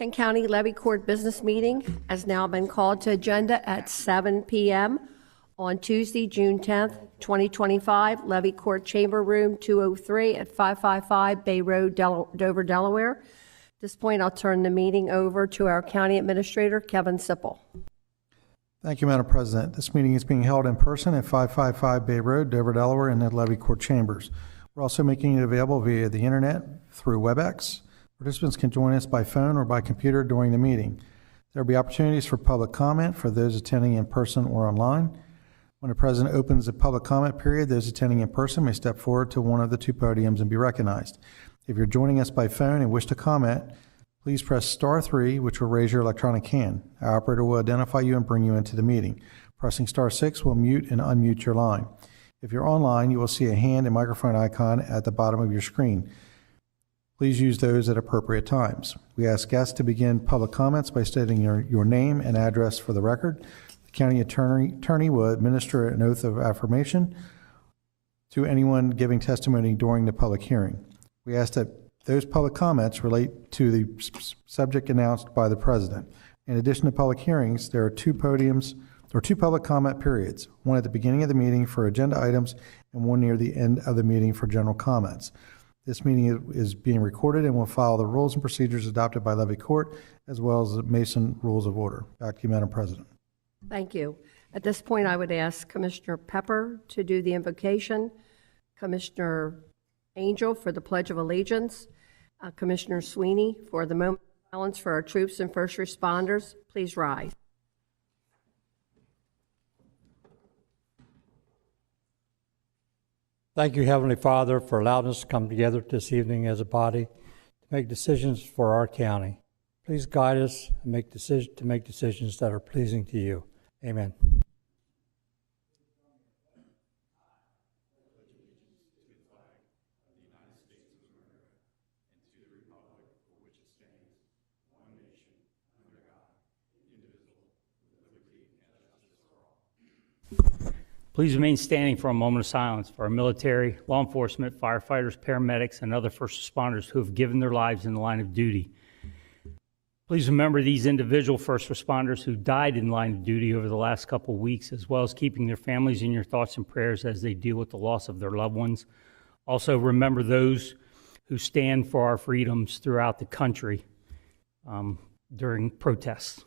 Kent County Levy Court Business Meeting has now been called to agenda at 7 p.m. on Tuesday, June 10th, 2025, Levy Court Chamber Room 203 at 555 Bay Road, Dover, Delaware. At this point, I'll turn the meeting over to our County Administrator, Kevin Sipple. Thank you, Madam President. This meeting is being held in person at 555 Bay Road, Dover, Delaware, in the Levy Court Chambers. We're also making it available via the internet through WebEx. Participants can join us by phone or by computer during the meeting. There will be opportunities for public comment for those attending in person or online. When the President opens the public comment period, those attending in person may step forward to one of the two podiums and be recognized. If you're joining us by phone and wish to comment, please press *3, which will raise your electronic hand. Our operator will identify you and bring you into the meeting. Pressing *6 will mute and unmute your line. If you're online, you will see a hand and microphone icon at the bottom of your screen. Please use those at appropriate times. We ask guests to begin public comments by stating your name and address for the record. The county attorney will administer an oath of affirmation to anyone giving testimony during the public hearing. We ask that those public comments relate to the subject announced by the President. In addition to public hearings, there are two public comment periods, one at the beginning of the meeting for agenda items and one near the end of the meeting for general comments. This meeting is being recorded and will follow the rules and procedures adopted by Levy Court as well as the Mason Rules of Order. Back to you, Madam President. Thank you. At this point, I would ask Commissioner Pepper to do the invocation, Commissioner Angel for the Pledge of Allegiance, Commissioner Sweeney for the moment of silence for our troops and first responders. Please rise. Thank you, Heavenly Father, for allowing us to come together this evening as a body to make decisions for our county. Please guide us and make decisions that are pleasing to you. Amen. Please remain standing for a moment of silence for our military, law enforcement, firefighters, paramedics, and other first responders who have given their lives in the line of duty. Please remember these individual first responders who died in line of duty over the last couple of weeks, as well as keeping their families in your thoughts and prayers as they deal with the loss of their loved ones. Also remember those who stand for our freedoms throughout the country during protests.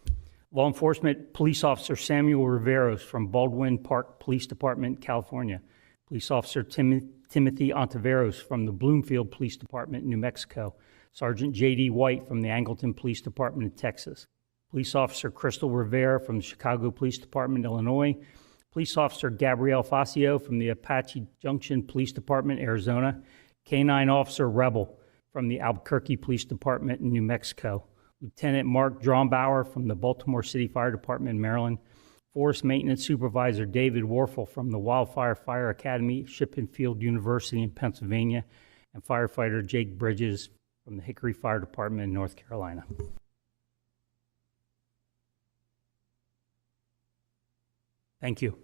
Law Enforcement Police Officer Samuel Riveros from Baldwin Park Police Department, California. Police Officer Timothy Ontiveros from the Bloomfield Police Department, New Mexico. Sergeant J.D. White from the Angleton Police Department in Texas. Police Officer Crystal Rivera from the Chicago Police Department, Illinois. Police Officer Gabrielle Facio from the Apache Junction Police Department, Arizona. K-9 Officer Rebel from the Albuquerque Police Department in New Mexico. Lieutenant Mark Drombauer from the Baltimore City Fire Department in Maryland. Forest Maintenance Supervisor David Warfel from the Wildfire Fire Academy, Shipping Field University in Pennsylvania. And firefighter Jake Bridges from the Hickory Fire Department in North Carolina. Thank you.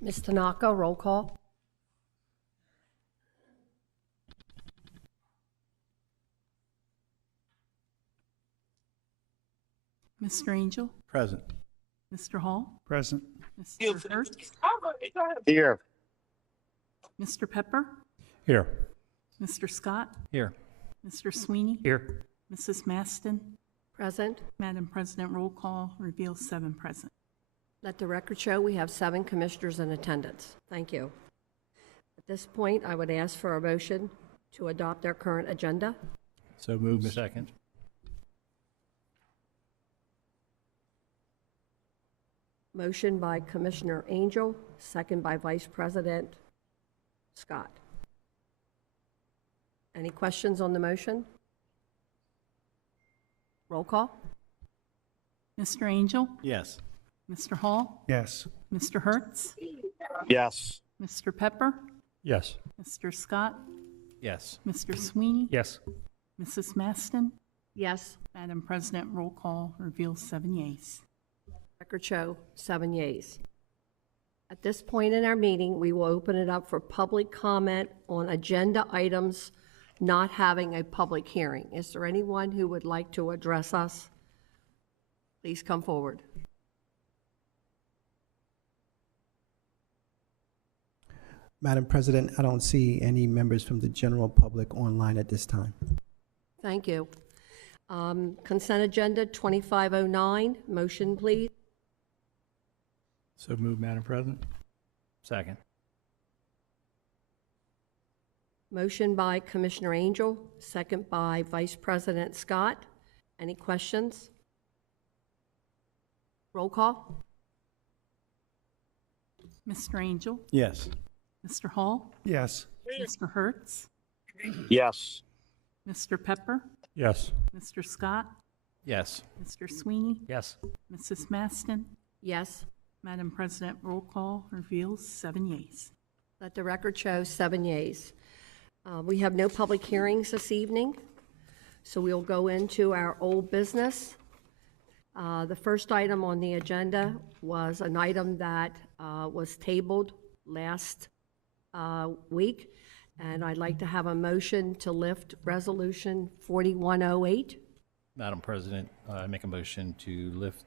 Ms. Tanaka, roll call. Mr. Angel? Present. Mr. Hall? Present. Mr. Hurst? Here. Mr. Pepper? Here. Mr. Scott? Here. Mr. Sweeney? Here. Mrs. Maston? Present. Madam President, roll call reveals 7 present. Let the record show we have 7 commissioners in attendance. Thank you. At this point, I would ask for a motion to adopt our current agenda. So moved. Second. Motion by Commissioner Angel, second by Vice President Scott. Any questions on the motion? Roll call. Mr. Angel? Yes. Mr. Hall? Yes. Mr. Hertz? Yes. Mr. Pepper? Yes. Mr. Scott? Yes. Mr. Sweeney? Yes. Mrs. Maston? Yes. Madam President, roll call reveals 7 yeas. Record show 7 yeas. At this point in our meeting, we will open it up for public comment on agenda items not having a public hearing. Is there anyone who would like to address us? Please come forward. Madam President, I don't see any members from the general public online at this time. Thank you. Consent agenda 2509, motion please. So moved, Madam President. Second. Motion by Commissioner Angel, second by Vice President Scott. Any questions? Roll call. Mr. Angel, Yes. Mr. Hall, Yes. Mr. Hertz, Yes. Mr. Pepper, Yes. Mr. Scott, Yes. Mr. Sweeney, Yes. Mrs. Maston. Yes. Madam President, roll call reveals 7 yeas. Let the record show 7 yeas. We have no public hearings this evening, so we'll go into our old business. The first item on the agenda was an item that was tabled last week, and I'd like to have a motion to lift Resolution 4108. Madam President, I make a motion to lift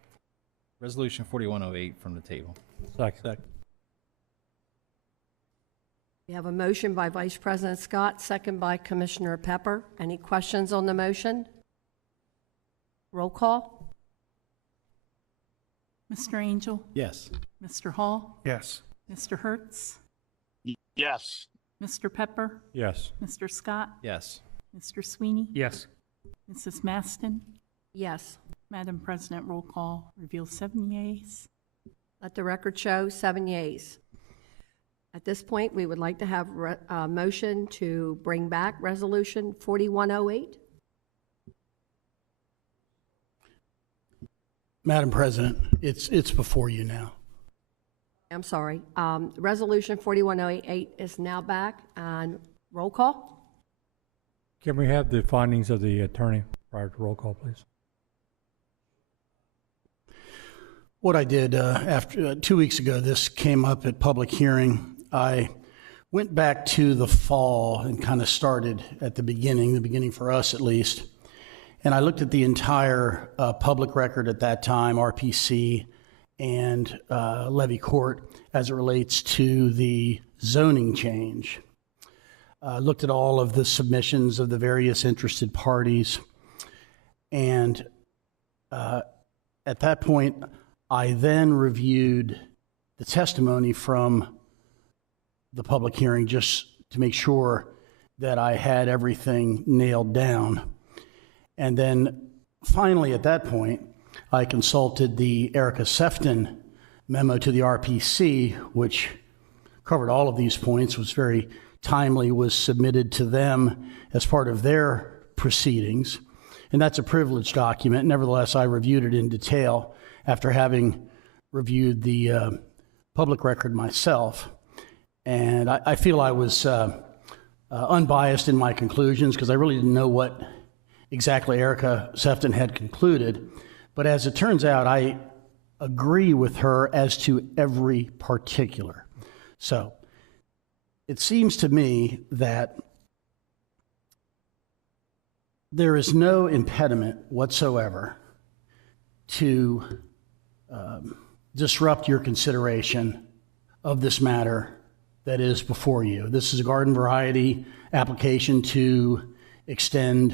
Resolution 4108 from the table. Second. We have a motion by Vice President Scott, second by Commissioner Pepper. Any questions on the motion? Roll call. Mr. Angel, Yes. Mr. Hall, Yes. Mr. Hertz, Yes. Mr. Pepper, Yes. Mr. Scott, Yes. Mr. Sweeney, Yes. Mrs. Maston. Yes. Madam President, roll call reveals 7 yeas. Let the record show 7 yeas. At this point, we would like to have a motion to bring back Resolution 4108. Madam President, it's before you now. I'm sorry. Resolution 4108 is now back, and roll call. Can we have the findings of the attorney prior to roll call, please? What I did after 2 weeks ago, this came up at public hearing. I went back to the fall and kind of started at the beginning for us at least. And I looked at the entire public record at that time, RPC and Levy Court, as it relates to the zoning change. Looked at all of the submissions of the various interested parties. And at that point, I then reviewed the testimony from the public hearing just to make sure that I had everything nailed down. And then finally, at that point, I consulted the Erica Sefton memo to the RPC, which covered all of these points, was very timely, was submitted to them as part of their proceedings. And that's a privileged document. Nevertheless, I reviewed it in detail after having reviewed the public record myself. And I feel I was unbiased in my conclusions because I really didn't know what exactly Erica Sefton had concluded. But as it turns out, I agree with her as to every particular. So it seems to me that there is no impediment whatsoever to disrupt your consideration of this matter that is before you. This is a garden variety application to extend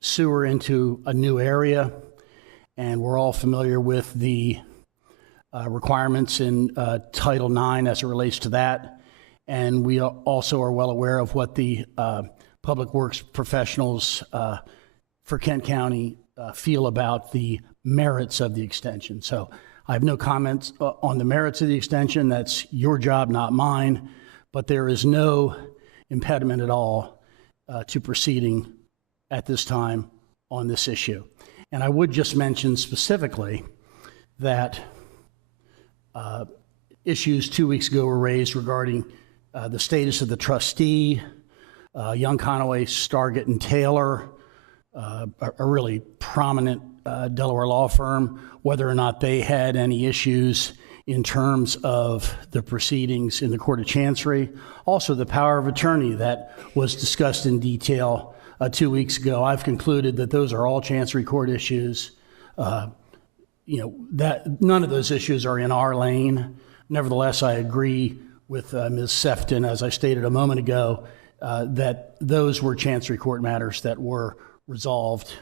sewer into a new area, and we're all familiar with the requirements in Title IX as it relates to that, and we also are well aware of what the public works professionals for Kent County feel about the merits of the extension. So I have no comments on the merits of the extension. That's your job, not mine, but there is no impediment at all to proceeding at this time on this issue. And I would just mention specifically that issues 2 weeks ago were raised regarding the status of the trustee, Young, Conaway, Stargett, and Taylor, a really prominent Delaware law firm, whether or not they had any issues in terms of the proceedings in the Court of Chancery. Also, the power of attorney that was discussed in detail 2 weeks ago. I've concluded that those are all Chancery Court issues. That none of those issues are in our lane. Nevertheless, I agree with Ms. Sefton, as I stated a moment ago, that those were Chancery Court matters that were resolved,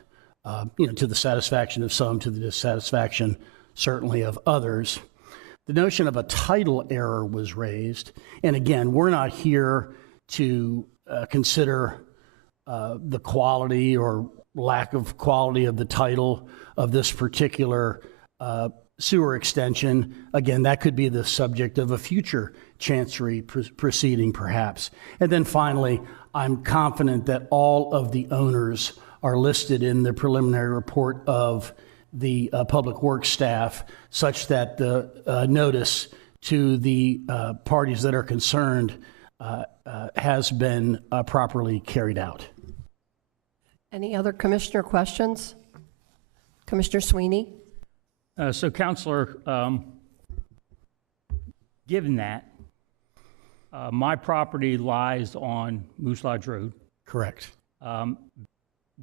to the satisfaction of some, to the dissatisfaction certainly of others. The notion of a title error was raised, and again, we're not here to consider the quality or lack of quality of the title of this particular sewer extension. Again, that could be the subject of a future Chancery proceeding, perhaps. And then finally, I'm confident that all of the owners are listed in the preliminary report of the Public Works staff, such that the notice to the parties that are concerned has been properly carried out. Any other commissioner questions? Commissioner Sweeney? So, Counselor, given that, my property lies on Moose Lodge Road, Correct.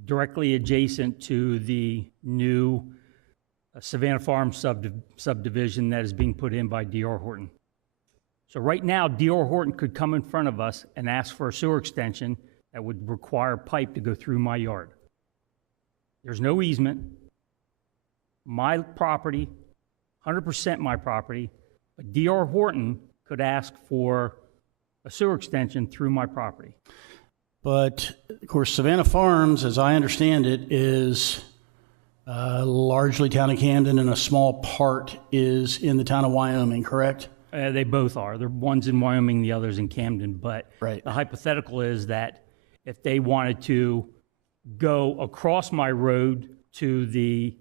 directly adjacent to the new Savannah Farms subdivision that is being put in by D.R. Horton. So right now, D.R. Horton could come in front of us and ask for a sewer extension that would require pipe to go through my yard. There's no easement. My property, 100% my property, but D.R. Horton could ask for a sewer extension through my property. But, of course, Savannah Farms, as I understand it, is largely town of Camden, and a small part is in the town of Wyoming, correct? They both are. The one's in Wyoming, the other's in Camden. But Right. the hypothetical is that if they wanted to go across my road to the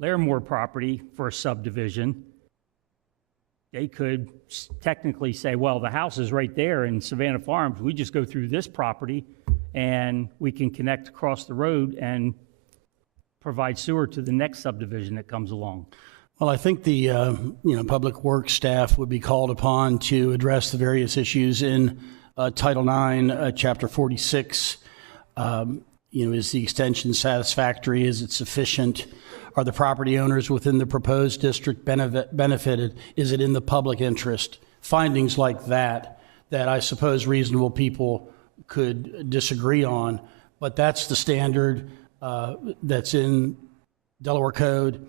Larimore property for a subdivision, they could technically say, well, the house is right there in Savannah Farms. We just go through this property and we can connect across the road and provide sewer to the next subdivision that comes along. Well, I think the Public Works staff would be called upon to address the various issues in Title IX, Chapter 46. Is the extension satisfactory? Is it sufficient? Are the property owners within the proposed district benefited? Is it in the public interest? Findings like that I suppose reasonable people could disagree on, but that's the standard that's in Delaware Code,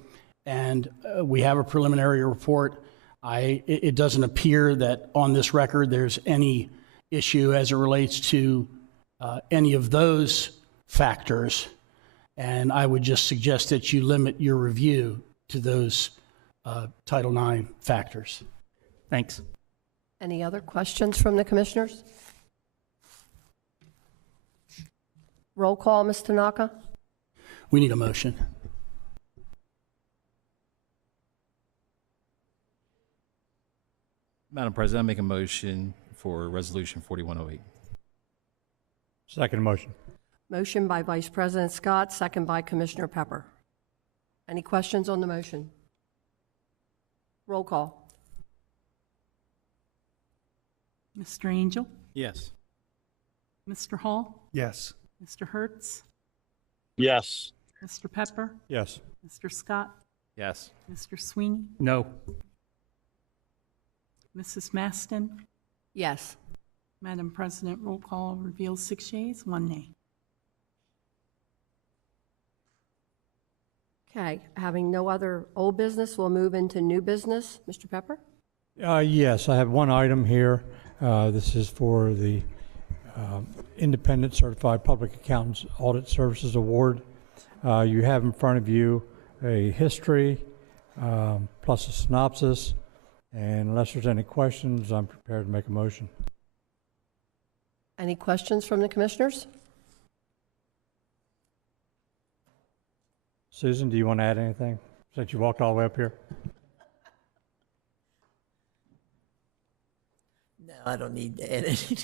and we have a preliminary report. It doesn't appear that on this record there's any issue as it relates to any of those factors, and I would just suggest that you limit your review to those Title IX factors. Thanks. Any other questions from the commissioners? Roll call, Ms. Tanaka? We need a motion. Madam President, I make a motion for Resolution 4108. Second motion. Motion by Vice President Scott, second by Commissioner Pepper. Any questions on the motion? Roll call. Mr. Angel? Yes. Mr. Hall? Yes. Mr. Hertz? Yes. Mr. Pepper? Yes. Mr. Scott? Yes. Mr. Sweeney? No. Mrs. Maston? Yes. Madam President, roll call reveals 6 yeas, 1 nay. Okay, having no other old business, we'll move into new business. Mr. Pepper? Yes, I have one item here. This is for the Independent Certified Public Accountants Audit Services Award. You have in front of you a history plus a synopsis, and unless there's any questions, I'm prepared to make a motion. Any questions from the commissioners? Susan, do you want to add anything since you walked all the way up here? No, I don't need to add anything.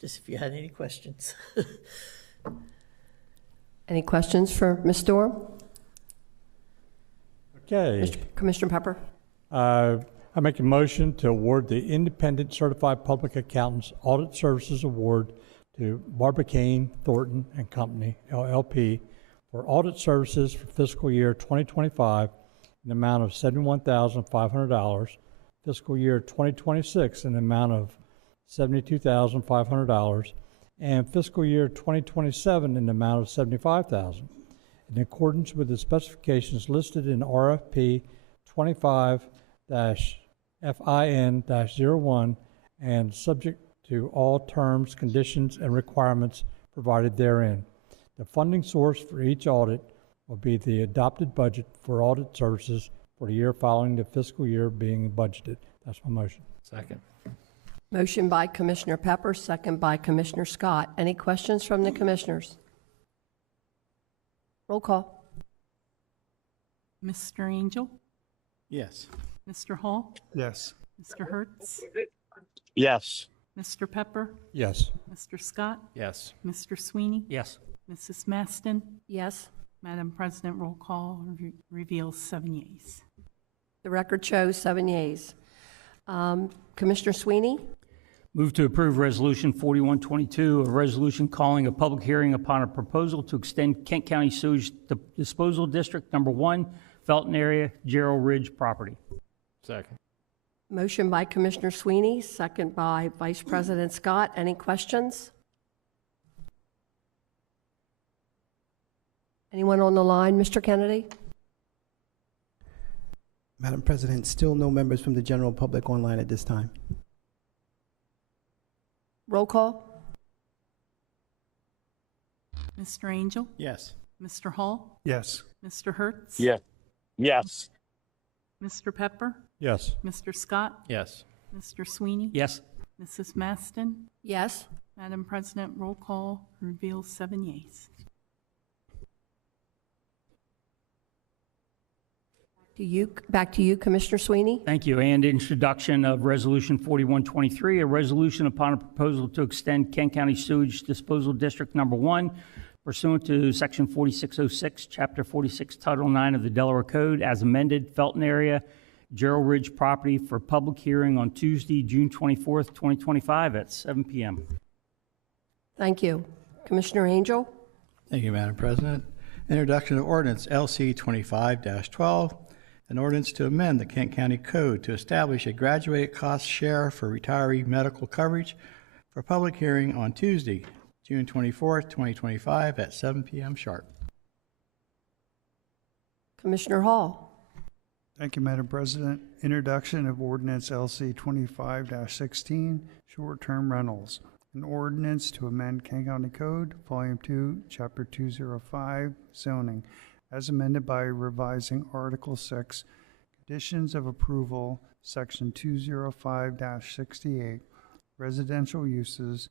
Just if you had any questions. Any questions for Ms. Storm? Okay. Commissioner Pepper? I make a motion to award the Independent Certified Public Accountants Audit Services Award to Barbicane, Thornton and Company, LLP, for audit services for fiscal year 2025 in the amount of $71,500, fiscal year 2026 in the amount of $72,500, and fiscal year 2027 in the amount of $75,000, in accordance with the specifications listed in RFP 25-FIN-01 and subject to all terms, conditions, and requirements provided therein. The funding source for each audit will be the adopted budget for audit services for the year following the fiscal year being budgeted. That's my motion. Second. Motion by Commissioner Pepper, second by Commissioner Scott. Any questions from the commissioners? Roll call. Mr. Angel? Yes. Mr. Hall? Yes. Mr. Hertz? Yes. Mr. Pepper? Yes. Mr. Scott? Yes. Mr. Sweeney? Yes. Mrs. Maston? Yes. Madam President, roll call reveals 7 yeas. The record shows 7 yeas. Commissioner Sweeney? Move to approve Resolution 4122, a resolution calling a public hearing upon a proposal to extend Kent County Sewage Disposal District Number 1, Felton Area, Gerald Ridge property. Second. Motion by Commissioner Sweeney, second by Vice President Scott. Any questions? Anyone on the line? Mr. Kennedy? Madam President, still no members from the general public online at this time. Roll call. Mr. Angel? Yes. Mr. Hall? Yes. Mr. Hertz? Yes. Yes. Mr. Pepper? Yes. Mr. Scott? Yes. Mr. Sweeney? Yes. Mrs. Maston? Yes. Madam President, roll call reveals 7 yeas. Back to you, Commissioner Sweeney. Thank you. And introduction of Resolution 4123, a resolution upon a proposal to extend Kent County Sewage Disposal District Number 1 pursuant to Section 4606, Chapter 46, Title 9 of the Delaware Code, as amended, Felton Area, Gerald Ridge property for public hearing on Tuesday, June 24th, 2025 at 7 p.m. Thank you. Commissioner Angel? Thank you, Madam President. Introduction of ordinance LC 25-12, an ordinance to amend the Kent County Code to establish a graduated cost share for retiree medical coverage for public hearing on Tuesday, June 24th, 2025 at 7 p.m. sharp. Commissioner Hall? Thank you, Madam President. Introduction of ordinance LC 25-16, short-term rentals. An ordinance to amend Kent County Code, Volume 2, Chapter 205, zoning, as amended by revising Article 6, conditions of approval, Section 205-68, residential uses,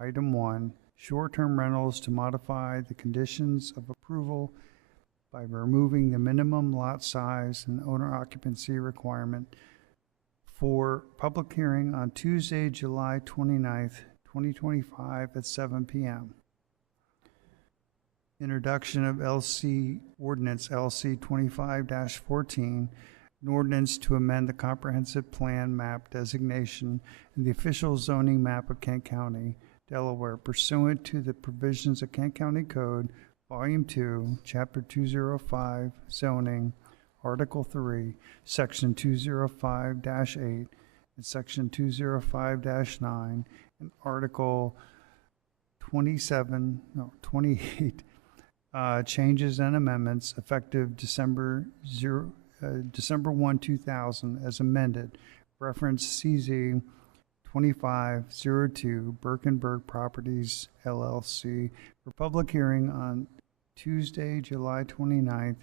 Item 1, short-term rentals to modify the conditions of approval by removing the minimum lot size and owner occupancy requirement for public hearing on Tuesday, July 29th, 2025 at 7 p.m. Introduction of Ordinance LC 25-14, an ordinance to amend the comprehensive plan map designation in the official zoning map of Kent County, Delaware, pursuant to the provisions of Kent County Code, Volume 2, Chapter 205, zoning, Article 3, Section 205-8, and Section 205-9, and Article 28, changes and amendments effective December 1, 2000, as amended, reference CZ 2502 Birkenberg Properties, LLC, for public hearing on Tuesday, July 29th,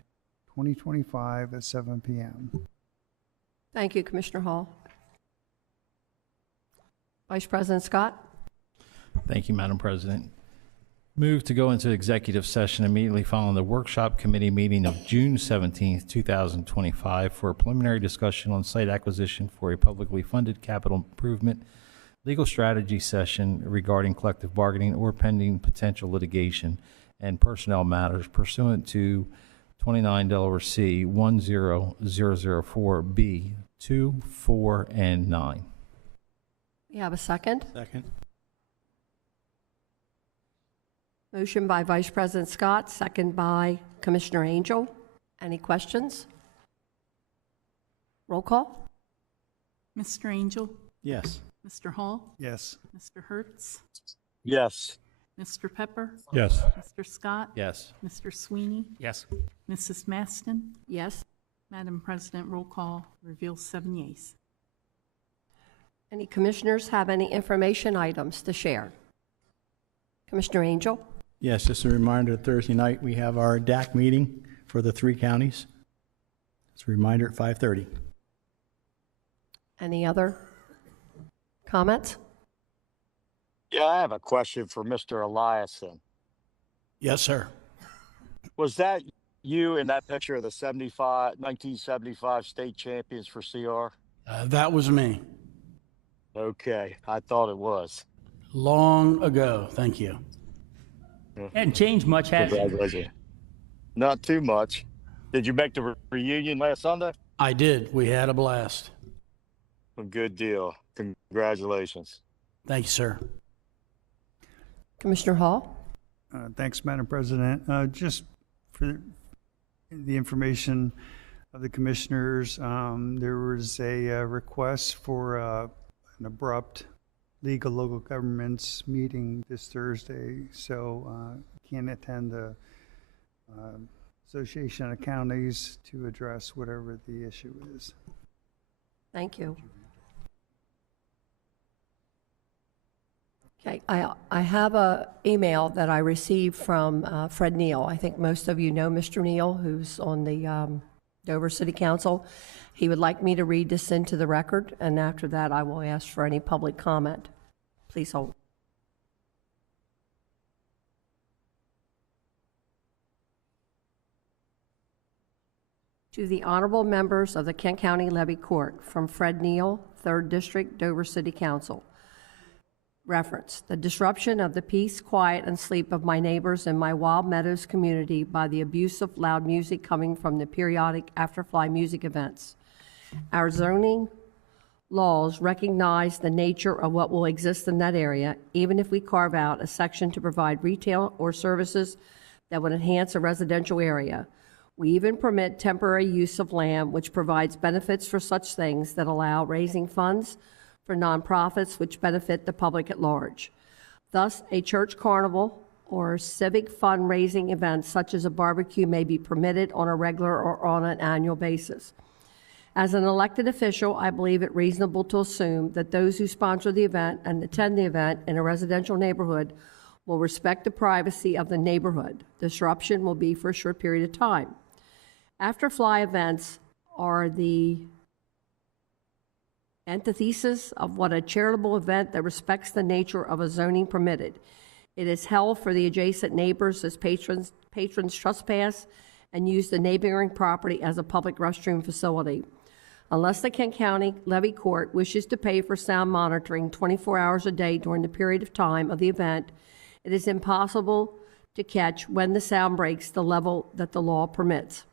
2025 at 7 p.m. Thank you, Commissioner Hall. Vice President Scott? Thank you, Madam President. Move to go into executive session immediately following the workshop committee meeting of June 17th, 2025 for a preliminary discussion on site acquisition for a publicly funded capital improvement, legal strategy session regarding collective bargaining or pending potential litigation, and personnel matters pursuant to 29 Delaware C 10004B 2, 4, and 9. We have a second. Second. Motion by Vice President Scott, second by Commissioner Angel. Any questions? Roll call? Mr. Angel? Yes. Mr. Hall? Yes. Mr. Hertz? Yes. Mr. Pepper? Yes. Mr. Scott? Yes. Mr. Sweeney? Yes. Mrs. Maston? Yes. Madam President, roll call reveals 7 yeas. Any commissioners have any information items to share? Commissioner Angel? Yes, just a reminder, Thursday night, we have our DAC meeting for the 3 counties. It's a reminder at 5:30. Any other comments? Yeah, I have a question for Mr. Eliason. Yes, sir. Was that you in that picture of the 1975 state champions for CR? That was me. Okay, I thought it was. Long ago. Thank you. Hadn't changed much, has it? Congratulations. Not too much. Did you make the reunion last Sunday? I did. We had a blast. A good deal. Congratulations. Thank you, sir. Commissioner Hall? Thanks, Madam President. Just for the information of the commissioners, there was a request for an abrupt League of Local Governments meeting this Thursday, so can't attend the Association of Counties to address whatever the issue is. Thank you. Okay, I have an email that I received from Fred Neal. I think most of you know Mr. Neal, who's on the Dover City Council. He would like me to read this into the record, and after that I will ask for any public comment. Please hold. To the honorable members of the Kent County Levy Court, from Fred Neal, 3rd District, Dover City Council. Reference: the disruption of the peace, quiet, and sleep of my neighbors in my Wild Meadows community by the abuse of loud music coming from the periodic afterfly music events. Our zoning laws recognize the nature of what will exist in that area, even if we carve out a section to provide retail or services that would enhance a residential area. We even permit temporary use of land, which provides benefits for such things that allow raising funds for nonprofits which benefit the public at large. Thus, a church carnival or civic fundraising event such as a barbecue may be permitted on a regular or on an annual basis. As an elected official, I believe it reasonable to assume that those who sponsor the event and attend the event in a residential neighborhood will respect the privacy of the neighborhood. Disruption will be for a short period of time. Afterfly events are the antithesis of what a charitable event that respects the nature of a zoning permitted. It is held for the adjacent neighbors as patrons trespass and use the neighboring property as a public restroom facility. Unless the Kent County Levy Court wishes to pay for sound monitoring 24 hours a day during the period of time of the event, it is impossible to catch when the sound breaks the level that the law permits.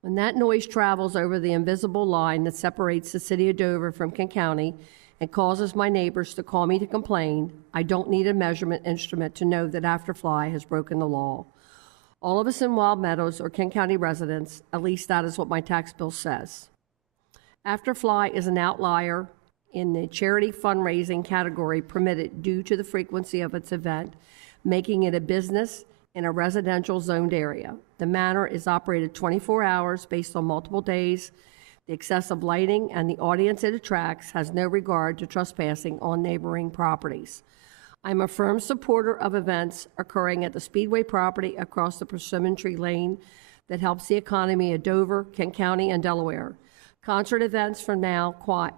When that noise travels over the invisible line that separates the city of Dover from Kent County and causes my neighbors to call me to complain, I don't need a measurement instrument to know that Afterfly has broken the law. All of us in Wild Meadows are Kent County residents, at least that is what my tax bill says. Afterfly is an outlier in the charity fundraising category permitted due to the frequency of its event, making it a business in a residential zoned area. The manor is operated 24 hours based on multiple days. The excessive lighting and the audience it attracts has no regard to trespassing on neighboring properties. I'm a firm supporter of events occurring at the Speedway property across the Persimmon Tree Lane that helps the economy of Dover, Kent County, and Delaware. Concert events from now quiet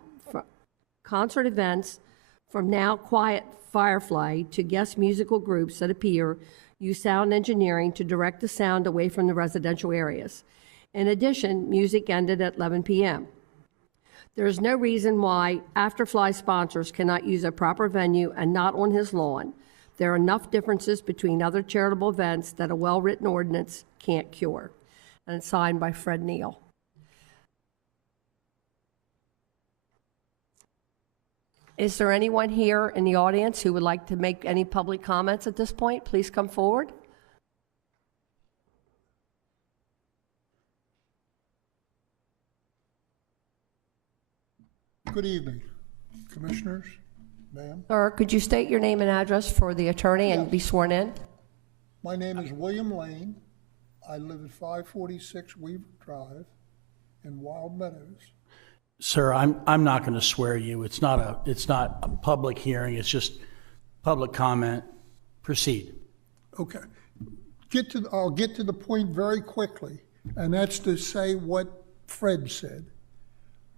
Firefly to guest musical groups that appear use sound engineering to direct the sound away from the residential areas. In addition, music ended at 11 p.m. There is no reason why Afterfly sponsors cannot use a proper venue and not on his lawn. There are enough differences between other charitable events that a well-written ordinance can't cure. And it's signed by Fred Neal. Is there anyone here in the audience who would like to make any public comments at this point? Please come forward. Good evening, Commissioners, ma'am. Sir, could you state your name and address for the attorney and be sworn in? My name is William Lane. I live at 546 Weaver Drive in Wild Meadows. Sir, I'm not going to swear you. It's not a public hearing. It's just public comment. Proceed. Okay. I'll get to the point very quickly, and that's to say what Fred said.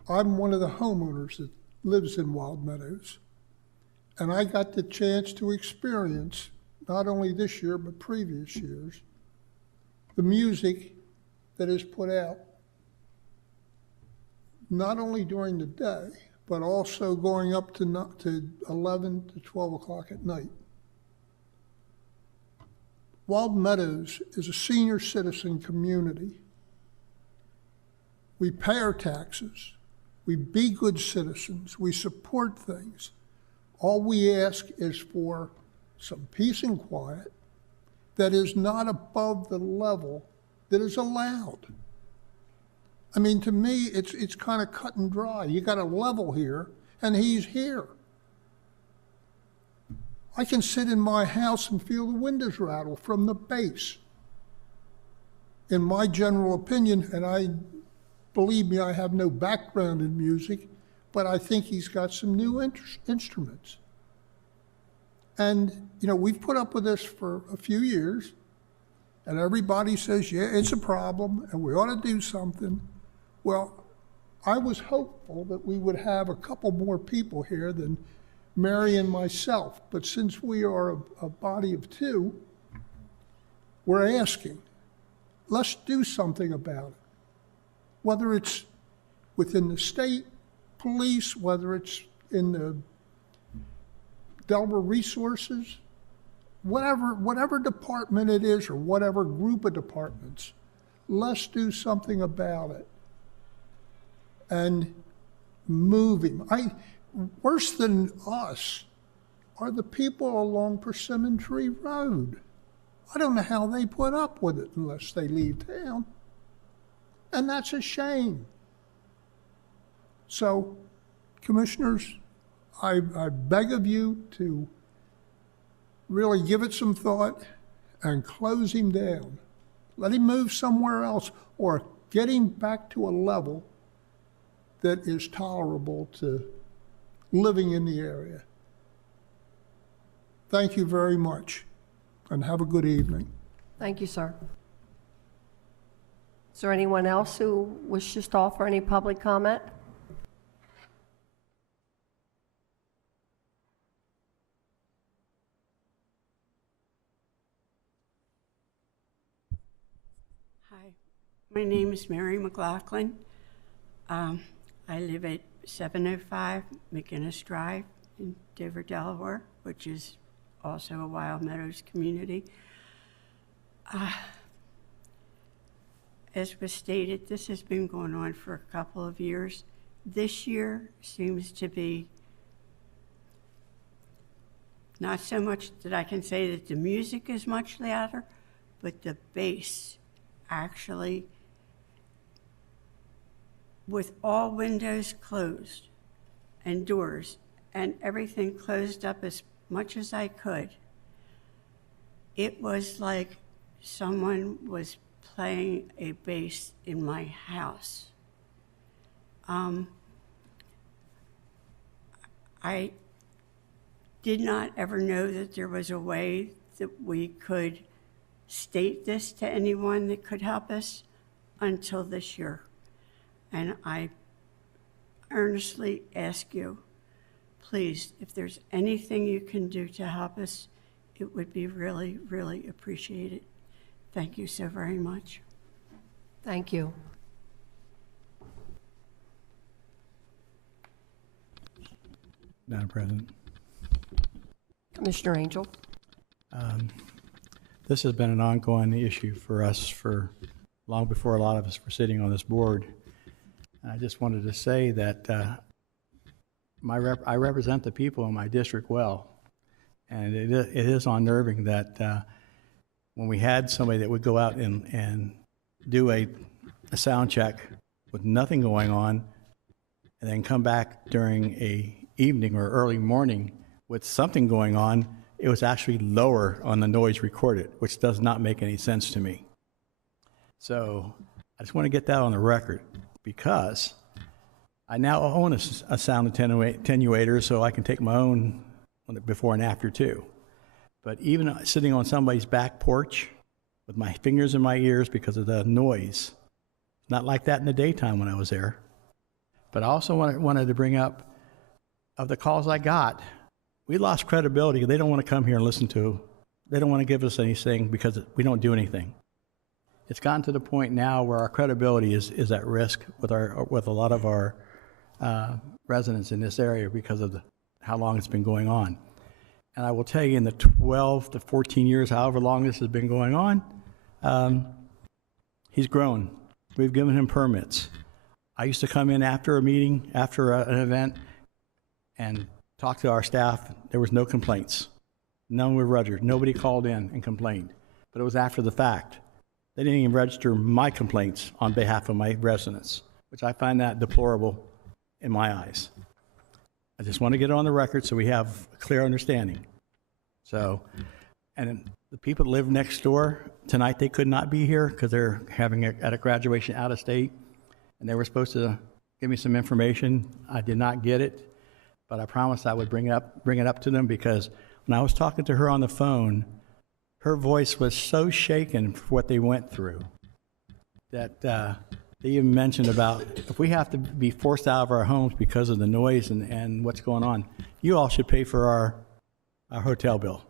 I'm one of the homeowners that lives in Wild Meadows, and I got the chance to experience, not only this year but previous years, the music that is put out, not only during the day, but also going up to 11 to 12 o'clock at night. Wild Meadows is a senior citizen community. We pay our taxes. We be good citizens. We support things. All we ask is for some peace and quiet that is not above the level that is allowed. I mean, to me, it's kind of cut and dry. You got a level here, and he's here. I can sit in my house and feel the windows rattle from the bass. In my general opinion, and believe me, I have no background in music, but I think he's got some new instruments. And, you know, we've put up with this for a few years, and everybody says, yeah, it's a problem, and we ought to do something. Well, I was hopeful that we would have a couple more people here than Mary and myself, but since we are a body of two, we're asking, let's do something about it. Whether it's within the state police, whether it's in the Delaware Resources, whatever department it is or whatever group of departments, let's do something about it and move him. Worse than us are the people along Persimmon Tree Road. I don't know how they put up with it unless they leave town. And that's a shame. So, Commissioners, I beg of you to really give it some thought and close him down. Let him move somewhere else or get him back to a level that is tolerable to living in the area. Thank you very much, and have a good evening. Thank you, sir. Is there anyone else who wishes to offer any public comment? Hi, my name is Mary McLaughlin. I live at 705 McGinnis Drive in Dover, Delaware, which is also a Wild Meadows community. As was stated, this has been going on for a couple of years. This year seems to be not so much that I can say that the music is much louder, but the bass actually, with all windows closed and doors and everything closed up as much as I could, it was like someone was playing a bass in my house. I did not ever know that there was a way that we could state this to anyone that could help us until this year. And I earnestly ask you, please, if there's anything you can do to help us, it would be really, really appreciated. Thank you so very much. Thank you. Madam President. Commissioner Angel. This has been an ongoing issue for us for long before a lot of us were sitting on this board. I just wanted to say that I represent the people in my district well, and it is unnerving that when we had somebody that would go out and do a sound check with nothing going on, and then come back during a evening or early morning with something going on, it was actually lower on the noise recorded, which does not make any sense to me. So I just want to get that on the record, because I now own a sound attenuator, so I can take my own before and after too. But even sitting on somebody's back porch with my fingers in my ears because of the noise, not like that in the daytime when I was there. But I also wanted to bring up, of the calls I got, we lost credibility. They don't want to come here and listen to. They don't want to give us anything because we don't do anything. It's gotten to the point now where our credibility is at risk with a lot of our residents in this area because of how long it's been going on. And I will tell you, in the 12 to 14 years, however long this has been going on, he's grown. We've given him permits. I used to come in after a meeting, after an event, and talk to our staff. There was no complaints. None were registered. Nobody called in and complained. But it was after the fact. They didn't even register my complaints on behalf of my residents, which I find that deplorable in my eyes. I just want to get it on the record so we have a clear understanding. So, and the people that live next door, tonight they could not be here because they're having at a graduation out of state, and they were supposed to give me some information. I did not get it, but I promised I would bring it up to them, because when I was talking to her on the phone, her voice was so shaken for what they went through that they even mentioned about, if we have to be forced out of our homes because of the noise and what's going on, you all should pay for our hotel bill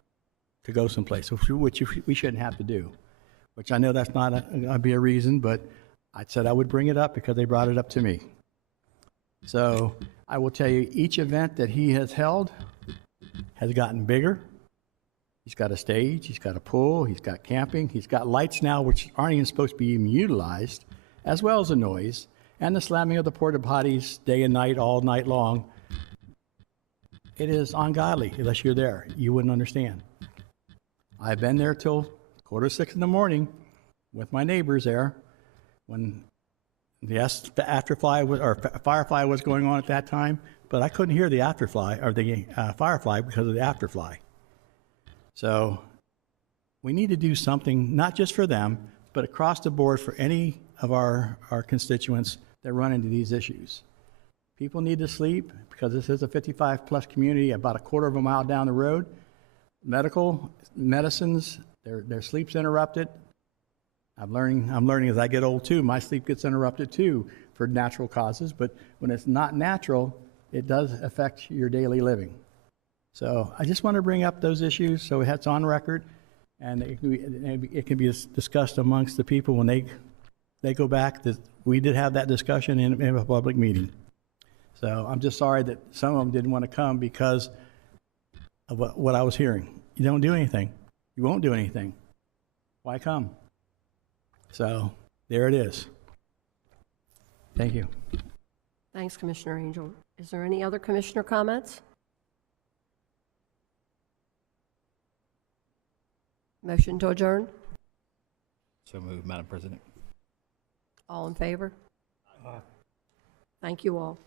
to go someplace, which we shouldn't have to do, which I know that's not going to be a reason, but I said I would bring it up because they brought it up to me. So I will tell you, each event that he has held has gotten bigger. He's got a stage, he's got a pool, he's got camping, he's got lights now which aren't even supposed to be even utilized, as well as the noise, and the slamming of the porta potties day and night, all night long. It is ungodly unless you're there. You wouldn't understand. I've been there till 5:45 in the morning with my neighbors there when the firefly was going on at that time, but I couldn't hear the afterfly or the firefly because of the afterfly. So we need to do something, not just for them, but across the board for any of our constituents that run into these issues. People need to sleep because this is a 55-plus community about a quarter of a mile down the road. Medicines, their sleep's interrupted. I'm learning as I get old too. My sleep gets interrupted too for natural causes, but when it's not natural, it does affect your daily living. So I just want to bring up those issues so it's on record, and it can be discussed amongst the people when they go back. That we did have that discussion in a public meeting. So I'm just sorry that some of them didn't want to come because of what I was hearing. You don't do anything. You won't do anything. Why come? So there it is. Thank you. Thanks, Commissioner Angel. Is there any other commissioner comments? Motion to adjourn? So moved, Madam President. All in favor? Thank you all.